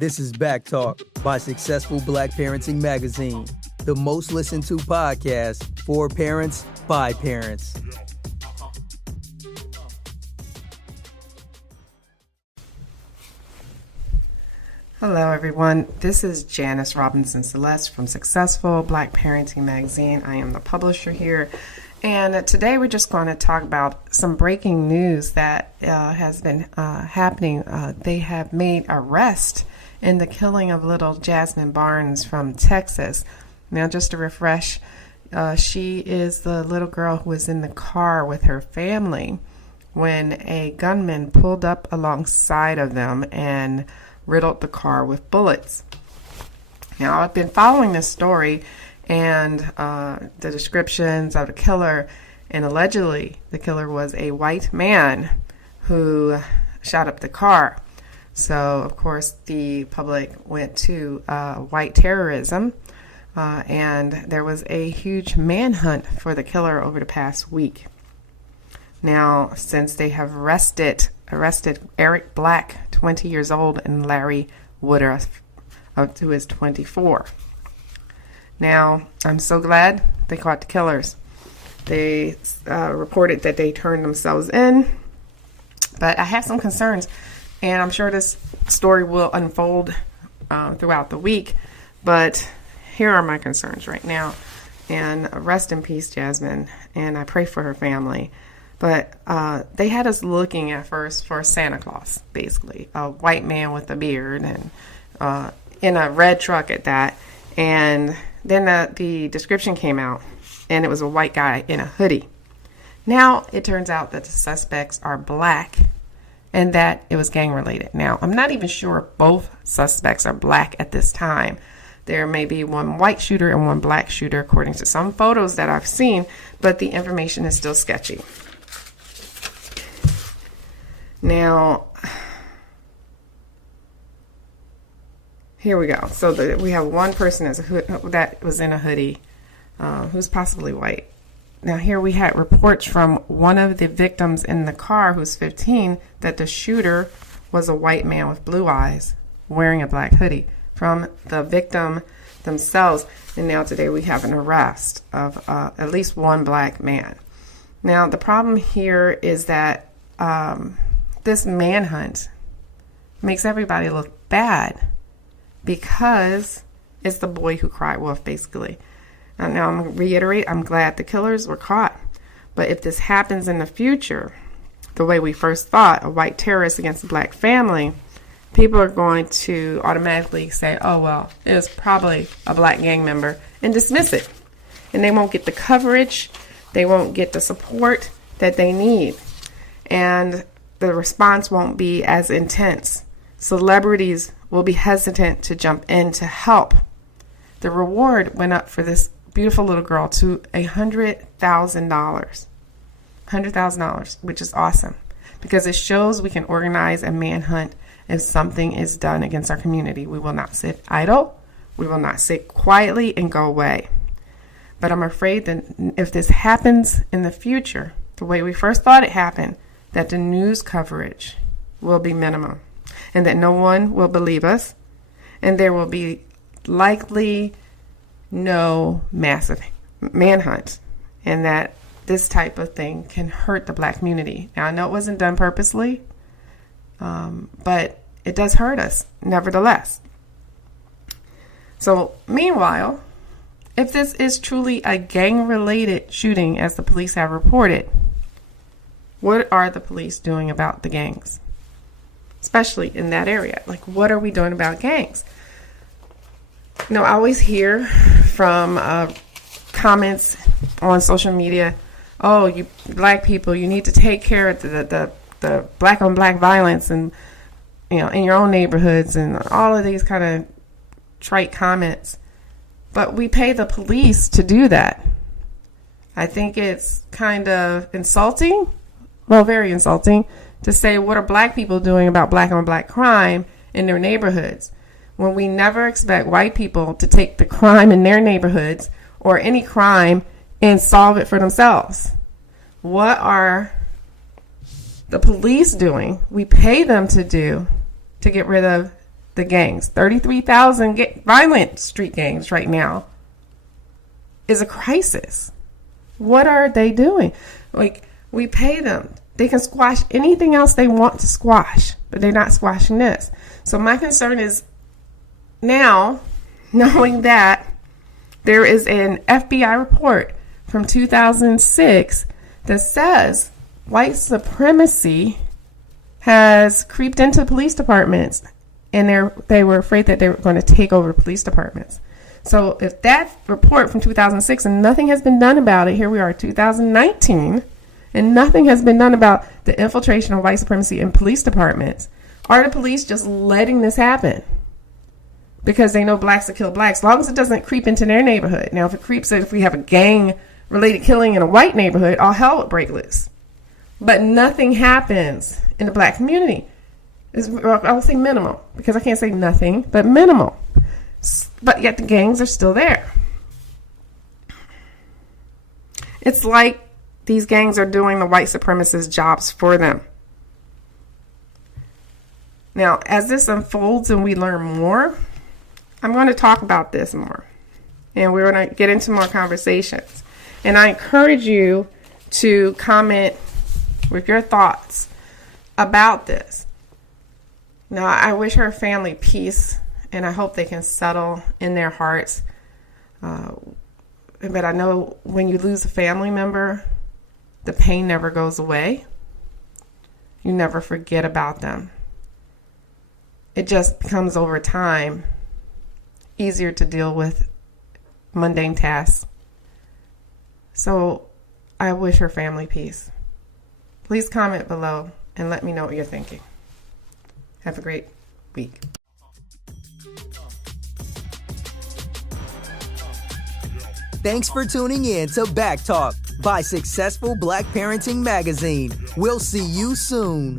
This is Back Talk by Successful Black Parenting Magazine, the most listened to podcast for parents by parents. Hello, everyone. This is Janice Robinson-Celeste from Successful Black Parenting Magazine. I am the publisher here. And today we're just going to talk about some breaking news that has been happening. They have made arrest in the killing of little Jazmine Barnes from Texas. Now, just to refresh, she is the little girl who was in the car with her family when a gunman pulled up alongside of them and riddled the car with bullets. Now, I've been following this story and the descriptions of the killer, and allegedly the killer was a white man who shot up the car. So, of course, the public went to white terrorism, and there was a huge manhunt for the killer over the past week. Now, since they have arrested Eric Black, 20 years old, and Larry Woodruff, who is 24. Now, I'm so glad they caught the killers. They reported that they turned themselves in, but I have some concerns, and I'm sure this story will unfold throughout the week, but here are my concerns right now. And rest in peace, Jasmine, and I pray for her family. But they had us looking at first for Santa Claus, basically, a white man with a beard and in a red truck at that. And then the description came out, and it was a white guy in a hoodie. Now it turns out that the suspects are black and that it was gang-related. Now, I'm not even sure both suspects are black at this time. There may be one white shooter and one black shooter, according to some photos that I've seen, but the information is still sketchy. Now, here we go. So we have one person that was in a hoodie who's possibly white. Now, here we had reports from one of the victims in the car, who's 15, that the shooter was a white man with blue eyes wearing a black hoodie, from the victim themselves. And now today we have an arrest of at least one black man. Now, the problem here is that this manhunt makes everybody look bad because it's the boy who cried wolf, basically. Now, I'm going to reiterate, I'm glad the killers were caught. But if this happens in the future, the way we first thought, a white terrorist against a black family, people are going to automatically say, oh, well, it was probably a black gang member, and dismiss it. And they won't get the coverage. They won't get the support that they need. And the response won't be as intense. Celebrities will be hesitant to jump in to help. The reward went up for this beautiful little girl to $100,000. $100,000, which is awesome, because it shows we can organize a manhunt if something is done against our community. We will not sit idle. We will not sit quietly and go away. But I'm afraid that if this happens in the future, the way we first thought it happened, that the news coverage will be minimum, and that no one will believe us, and there will be likely no massive manhunt, and that this type of thing can hurt the black community. Now, I know it wasn't done purposely, but it does hurt us nevertheless. So meanwhile, if this is truly a gang-related shooting, as the police have reported, what are the police doing about the gangs? Especially in that area. Like, what are we doing about gangs? You know, I always hear from comments on social media, oh, you black people, you need to take care of the black on black violence, and, you know, in your own neighborhoods, and all of these kind of trite comments. But we pay the police to do that. I think it's kind of insulting. Well, very insulting to say, what are black people doing about black on black crime in their neighborhoods, when we never expect white people to take the crime in their neighborhoods or any crime and solve it for themselves. What are the police doing? We pay them to do to get rid of the gangs. 33,000 violent street gangs right now is a crisis. What are they doing? Like, we pay them. They can squash anything else they want to squash, but they're not squashing this. So my concern is now, knowing that there is an FBI report from 2006 that says white supremacy has creeped into police departments, and they were afraid that they were going to take over police departments. So if that report from 2006 and nothing has been done about it, here we are 2019, and nothing has been done about the infiltration of white supremacy in police departments, are the police just letting this happen because they know blacks will kill blacks, as long as it doesn't creep into their neighborhood? Now, if we have a gang-related killing in a white neighborhood, all hell would break loose. But nothing happens in the black community. I will say minimal, because I can't say nothing, but minimal. But yet the gangs are still there. It's like these gangs are doing the white supremacist jobs for them. Now, as this unfolds and we learn more, I'm going to talk about this more. And we're going to get into more conversations. And I encourage you to comment with your thoughts about this. Now, I wish her family peace, and I hope they can settle in their hearts. But I know when you lose a family member, the pain never goes away. You never forget about them. It just becomes, over time, easier to deal with mundane tasks. So I wish her family peace. Please comment below and let me know what you're thinking. Have a great week. Thanks for tuning in to Back Talk by Successful Black Parenting Magazine. We'll see you soon.